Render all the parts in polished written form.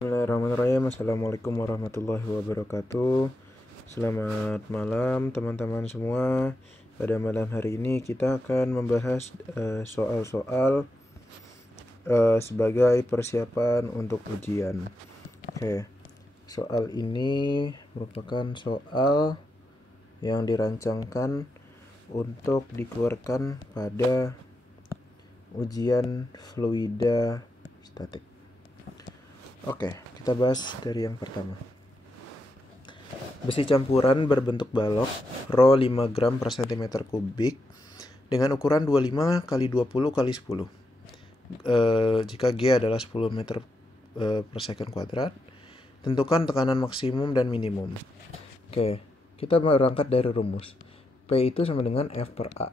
Bismillahirrahmanirrahim. Assalamualaikum warahmatullahi wabarakatuh. Selamat malam teman-teman semua. Pada malam hari ini kita akan membahas soal-soal sebagai persiapan untuk ujian. Oke, soal ini merupakan soal yang dirancangkan untuk dikeluarkan pada ujian fluida statik. Oke, kita bahas dari yang pertama. Besi campuran berbentuk balok, Rho 5 gram per cm kubik dengan ukuran 25 x 20 x 10. Jika G adalah 10 meter per second kuadrat, tentukan tekanan maksimum dan minimum. Oke, kita berangkat dari rumus. P itu sama dengan F per A.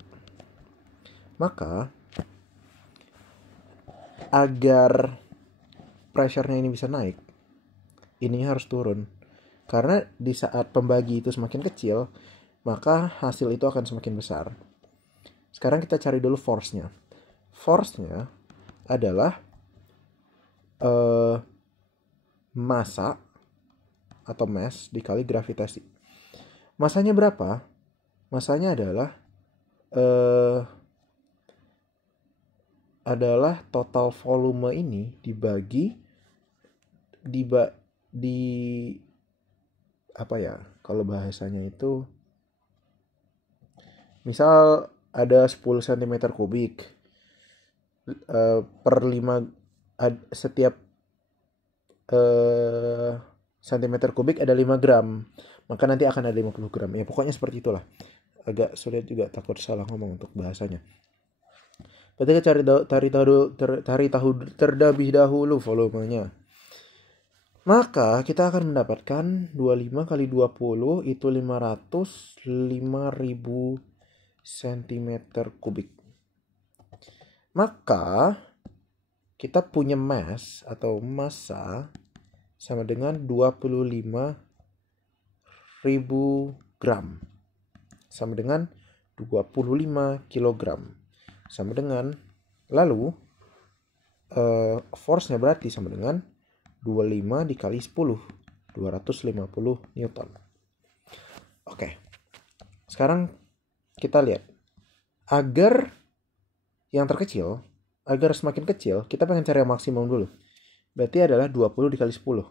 Maka, agar pressure-nya ini bisa naik, ini harus turun. Karena di saat pembagi itu semakin kecil, maka hasil itu akan semakin besar. Sekarang kita cari dulu force-nya. Force-nya adalah massa atau mass dikali gravitasi. Masanya berapa? Masanya adalah total volume ini dibagi apa ya, kalau bahasanya itu misal ada 10 cm kubik per 5 setiap cm kubik ada 5 gram, maka nanti akan ada 50 gram ya, pokoknya seperti itulah. Agak sulit juga, takut salah ngomong untuk bahasanya. Berarti kita cari tahu terlebih dahulu volumenya. Maka kita akan mendapatkan 25 kali 20 itu 505.000 cm kubik. Maka kita punya mass atau massa sama dengan 25.000 gram. Sama dengan 25 kilogram. Sama dengan, lalu force-nya berarti sama dengan 25 dikali 10, 250 Newton. Oke, sekarang kita lihat. Agar yang terkecil, agar semakin kecil, kita pengen cari yang maksimum dulu. Berarti adalah 20 dikali 10.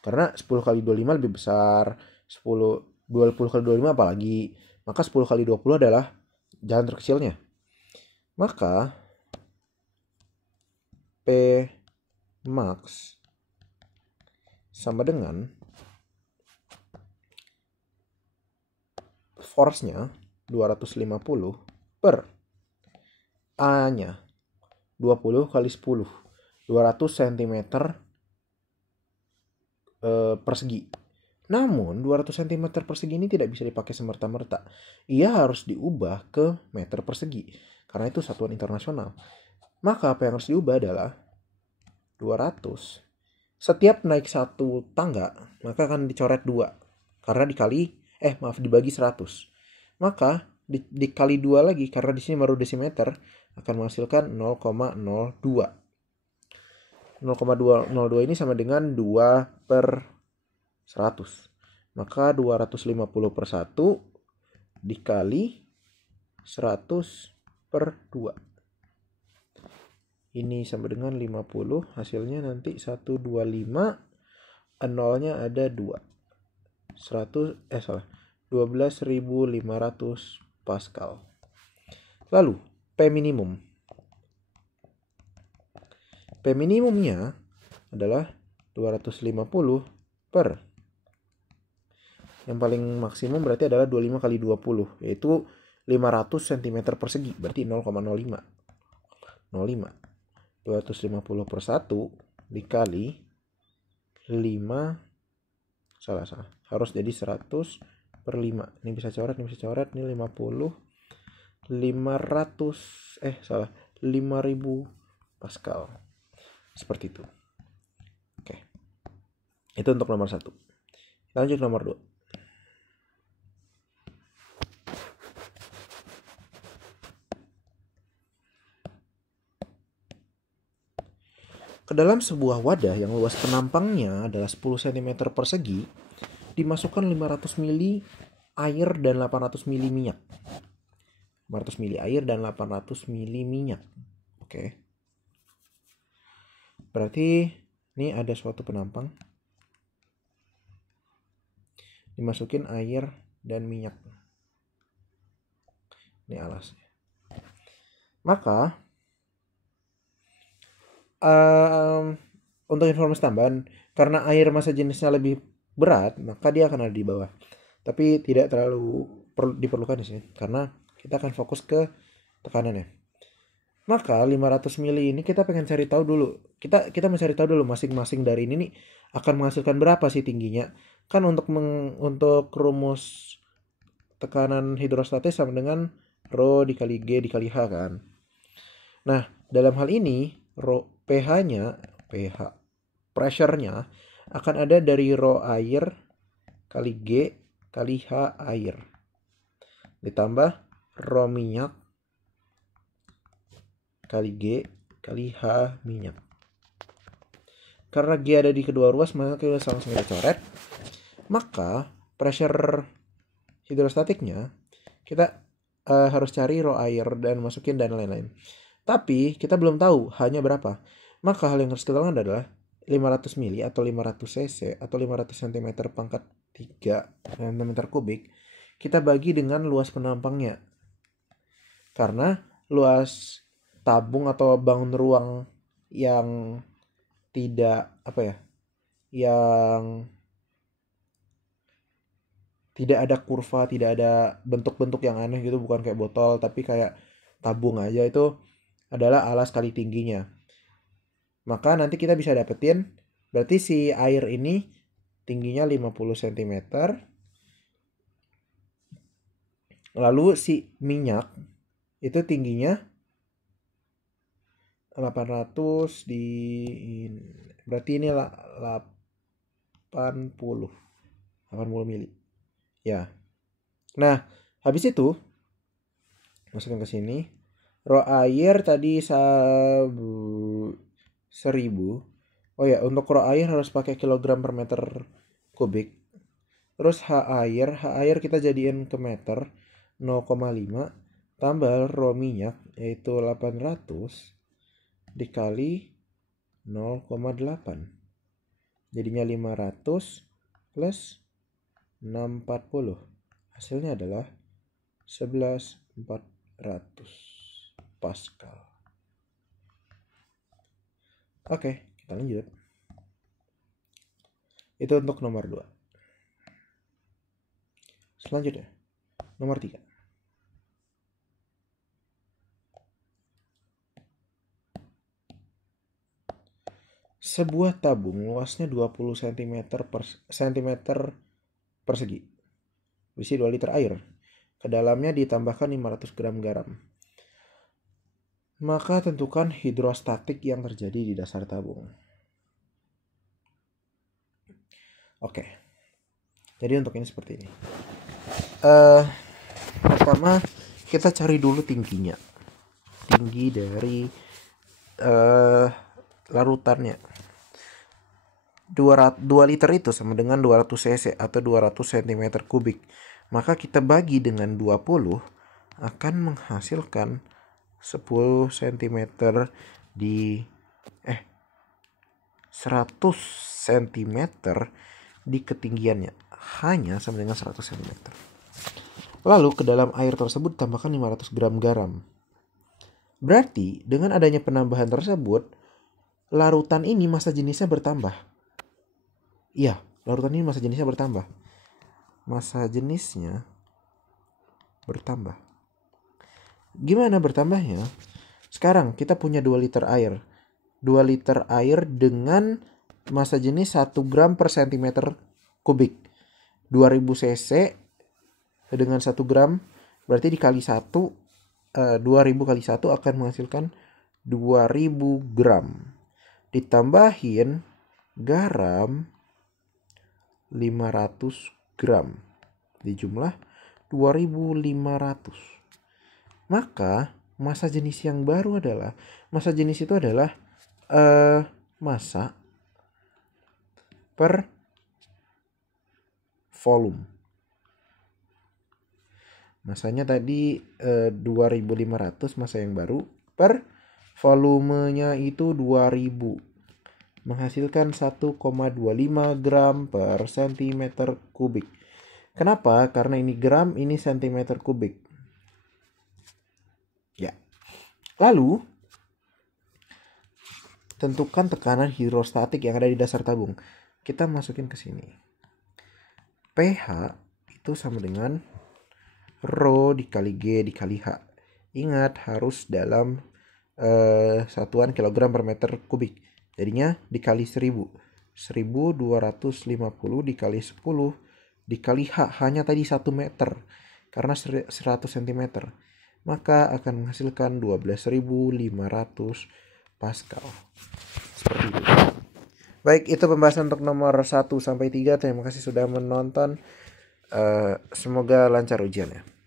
Karena 10 kali 25 lebih besar, 20 kali 25 apalagi. Maka 10 kali 20 adalah jalan terkecilnya. Maka P max sama dengan force-nya 250 per A-nya 20 kali 10, 200 cm persegi. Namun 200 cm persegi ini tidak bisa dipakai semerta-merta. Ia harus diubah ke meter persegi karena itu satuan internasional. Maka apa yang harus diubah adalah 200. Setiap naik satu tangga, maka akan dicoret 2. Karena dibagi 100. Maka dikali 2 lagi, karena di sini baru desimeter, akan menghasilkan 0,02. 0,202 ini sama dengan 2 per 100. Maka 250 per 1 dikali 100 per 2. Ini sama dengan 50, hasilnya nanti 125, nolnya ada 2. 12.500 Pascal. Lalu, P minimum. P minimumnya adalah 250 per. Yang paling maksimum berarti adalah 25 kali 20, yaitu 500 cm persegi, berarti 0,05. 0,5. 250 per 1 dikali 5, salah, harus jadi 100 per 5. Ini bisa coret, ini 50, 5.000 Pascal. Seperti itu. Oke. Itu untuk nomor 1. Lanjut nomor 2. dalam sebuah wadah yang luas penampangnya adalah 10 cm persegi, dimasukkan 500 ml air dan 800 ml minyak. 500 ml air dan 800 ml minyak. Oke. Berarti ini ada suatu penampang. Dimasukin air dan minyak. Ini alasnya. Maka untuk informasi tambahan, karena air massa jenisnya lebih berat, maka dia akan ada di bawah. Tapi tidak terlalu diperlukan sih, karena kita akan fokus ke tekanannya. Maka 500 ml ini kita pengen cari tahu dulu. Kita mencari tahu dulu masing-masing dari ini nih akan menghasilkan berapa sih tingginya. Kan untuk rumus tekanan hidrostatis sama dengan Rho dikali G dikali H kan. Nah, dalam hal ini pH-nya, pressure-nya akan ada dari Rho air kali G kali H air. Ditambah Rho minyak kali G kali H minyak. Karena G ada di kedua ruas, maka kita langsung coret. Maka pressure hidrostatiknya kita harus cari Rho air dan masukin dan lain-lain. Tapi kita belum tahu hanya berapa. Maka hal yang harus kita lakukan adalah 500 mili atau 500 cc atau 500 cm pangkat 3 cm kubik kita bagi dengan luas penampangnya. Karena luas tabung atau bangun ruang yang tidak yang tidak ada kurva, tidak ada bentuk-bentuk yang aneh gitu, bukan kayak botol tapi kayak tabung aja, itu adalah alas kali tingginya. Maka nanti kita bisa dapetin berarti si air ini tingginya 50 cm. Lalu si minyak itu tingginya 800 berarti ini 80 mili. Ya. Nah, habis itu masukkan ke sini. Rho air tadi 1000. Oh ya, untuk Rho air harus pakai kilogram per meter kubik. Terus H air kita jadiin ke meter 0,5 tambah Rho minyak yaitu 800 dikali 0,8. Jadinya 500 plus 640. Hasilnya adalah 11.400 Pascal. Oke, kita lanjut. Itu untuk nomor 2. Selanjutnya, nomor 3. Sebuah tabung luasnya 20 cm persegi. Berisi 2 liter air. Ke dalamnya ditambahkan 500 gram garam. Maka tentukan hidrostatik yang terjadi di dasar tabung. Oke. Jadi untuk ini seperti ini. Pertama kita cari dulu tingginya. Tinggi dari larutannya. 2 liter itu sama dengan 200 cc atau 200 cm kubik. Maka kita bagi dengan 20 akan menghasilkan 10 cm di 100 cm di ketinggiannya hanya sama dengan 100 cm. Lalu ke dalam air tersebut tambahkan 500 gram garam. Berarti dengan adanya penambahan tersebut, larutan ini massa jenisnya bertambah. Iya, larutan ini massa jenisnya bertambah. Massa jenisnya bertambah. Gimana bertambahnya? Sekarang kita punya 2 liter air. 2 liter air dengan massa jenis 1 gram per cm kubik. 2000 cc dengan 1 gram berarti dikali 1, 2000 kali 1 akan menghasilkan 2000 gram. Ditambahin garam 500 gram. Di jumlah 2500. Maka massa jenis yang baru adalah, massa jenis itu adalah massa per volume. Massanya tadi 2500 massa yang baru per volumenya itu 2000. Menghasilkan 1,25 gram per cm kubik. Kenapa? Karena ini gram, ini cm kubik. Ya. Lalu, tentukan tekanan hidrostatik yang ada di dasar tabung. Kita masukin ke sini. pH itu sama dengan Rho dikali G dikali H. Ingat, harus dalam satuan kilogram per meter kubik. Jadinya dikali 1000. 1250 dikali 10 dikali H, hanya tadi 1 meter. Karena 100 cm. Maka akan menghasilkan 12.500 Pascal. Seperti itu. Baik, itu pembahasan untuk nomor 1 sampai 3. Terima kasih sudah menonton. Semoga lancar ujiannya.